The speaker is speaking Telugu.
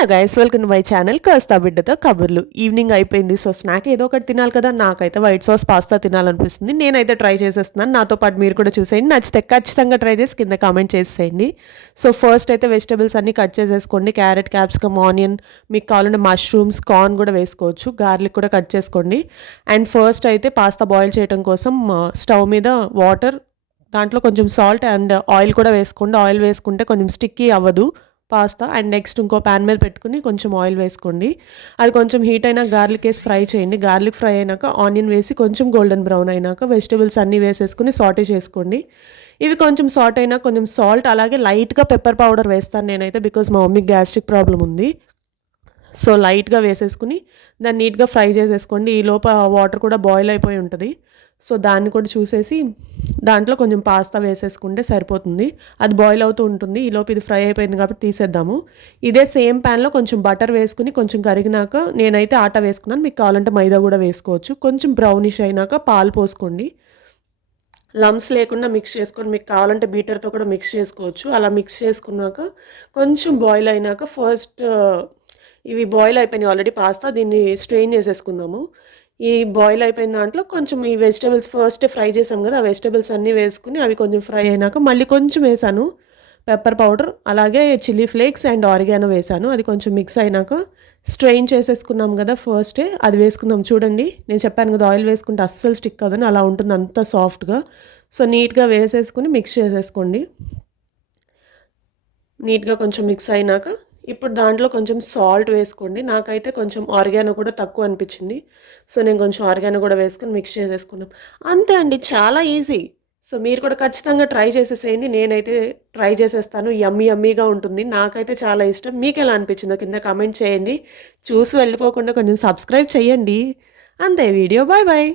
Hello guys, welcome to my channel కాస్తా బిడ్డతో కబుర్లు. ఈవినింగ్ అయిపోయింది. సో స్నాక్ ఏదో ఒకటి తినాలి కదా. నాకైతే వైట్ సాస్ పాస్తా తినాలనిపిస్తుంది. నేనైతే ట్రై చేసేస్తున్నాను. నాతో పాటు మీరు కూడా చూసేయండి. నచ్చితే ఖచ్చితంగా ట్రై చేసి కింద కామెంట్ చేసేయండి. సో ఫస్ట్ అయితే వెజిటబుల్స్ అన్నీ కట్ చేసేసుకోండి. క్యారెట్, క్యాప్సికమ్, ఆనియన్, మీకు కావాలంటే మష్రూమ్స్, కార్న్ కూడా వేసుకోవచ్చు. గార్లిక్ కూడా కట్ చేసుకోండి. అండ్ ఫస్ట్ అయితే పాస్తా బాయిల్ చేయడం కోసం స్టవ్ మీద వాటర్, దాంట్లో కొంచెం సాల్ట్ అండ్ ఆయిల్ కూడా వేసుకోండి. ఆయిల్ వేసుకుంటే కొంచెం స్టిక్కీ అవ్వదు పాస్తా. అండ్ నెక్స్ట్ ఇంకో ప్యాన్ మీద పెట్టుకుని కొంచెం ఆయిల్ వేసుకోండి. అది కొంచెం హీట్ అయినా గార్లిక్ వేసి ఫ్రై చేయండి. గార్లిక్ ఫ్రై అయినాక ఆనియన్ వేసి కొంచెం గోల్డెన్ బ్రౌన్ అయినాక వెజిటబుల్స్ అన్నీ వేసేసుకుని సాటే చేసుకోండి. ఇవి కొంచెం సాట్ అయినా కొంచెం సాల్ట్, అలాగే లైట్గా పెప్పర్ పౌడర్ వేస్తాను నేనైతే, బికాజ్ మా మమ్మీకి గ్యాస్ట్రిక్ ప్రాబ్లం ఉంది. సో లైట్గా వేసేసుకుని దాన్ని నీట్గా ఫ్రై చేసేసుకోండి. ఈ లోప వాటర్ కూడా బాయిల్ అయిపోయి ఉంటుంది. సో దాన్ని కూడా చూసేసి దాంట్లో కొంచెం పాస్తా వేసేసుకుంటే సరిపోతుంది. అది బాయిల్ అవుతూ ఉంటుంది. ఈలోపు ఇది ఫ్రై అయిపోయింది కాబట్టి తీసేద్దాము. ఇదే సేమ్ ప్యాన్లో కొంచెం బటర్ వేసుకుని కొంచెం కరిగినాక నేనైతే ఆటా వేసుకున్నాను. మీకు కావాలంటే మైదా కూడా వేసుకోవచ్చు. కొంచెం బ్రౌనిష్ అయినాక పాలు పోసుకోండి. లమ్స్ లేకుండా మిక్స్ చేసుకొని, మీకు కావాలంటే బీటర్తో కూడా మిక్స్ చేసుకోవచ్చు. అలా మిక్స్ చేసుకున్నాక కొంచెం బాయిల్ అయినాక ఫస్ట్ ఇవి బాయిల్ అయిపోయినాయి ఆల్రెడీ పాస్తా, దీన్ని స్ట్రెయిన్ చేసేసుకుందాము. ఈ బాయిల్ అయిపోయిన దాంట్లో కొంచెం ఈ వెజిటబుల్స్ ఫస్ట్ ఫ్రై చేసాం కదా, ఆ వెజిటబుల్స్ అన్నీ వేసుకుని అవి కొంచెం ఫ్రై అయినాక మళ్ళీ కొంచెం వేసాను పెప్పర్ పౌడర్, అలాగే చిల్లీ ఫ్లేక్స్ అండ్ ఆరిగానో వేసాను. అది కొంచెం మిక్స్ అయినాక స్ట్రెయిన్ చేసేసుకున్నాం కదా ఫస్టే, అది వేసుకుందాం. చూడండి, నేను చెప్పాను కదా ఆయిల్ వేసుకుంటే అస్సలు స్టిక్ అవ్వదని, అలా ఉంటుంది అంత సాఫ్ట్గా. సో నీట్గా వేసేసుకుని మిక్స్ చేసేసుకోండి. నీట్గా కొంచెం మిక్స్ అయినాక ఇప్పుడు దాంట్లో కొంచెం సాల్ట్ వేసుకోండి. నాకైతే కొంచెం ఆరిగానో కూడా తక్కువ అనిపించింది. సో నేను కొంచెం ఆరిగానో కూడా వేసుకొని మిక్స్ చేసేసుకున్నాం. అంతే అండి, చాలా ఈజీ. సో మీరు కూడా ఖచ్చితంగా ట్రై చేసేసేయండి. నేనైతే ట్రై చేసేస్తాను. యమ్మీ యమ్మీగా ఉంటుంది. నాకైతే చాలా ఇష్టం. మీకు ఎలా అనిపించిందో కింద కామెంట్ చేయండి. చూసి వెళ్ళిపోకుండా కొంచెం సబ్స్క్రైబ్ చేయండి. అంతే, వీడియో బాయ్ బాయ్.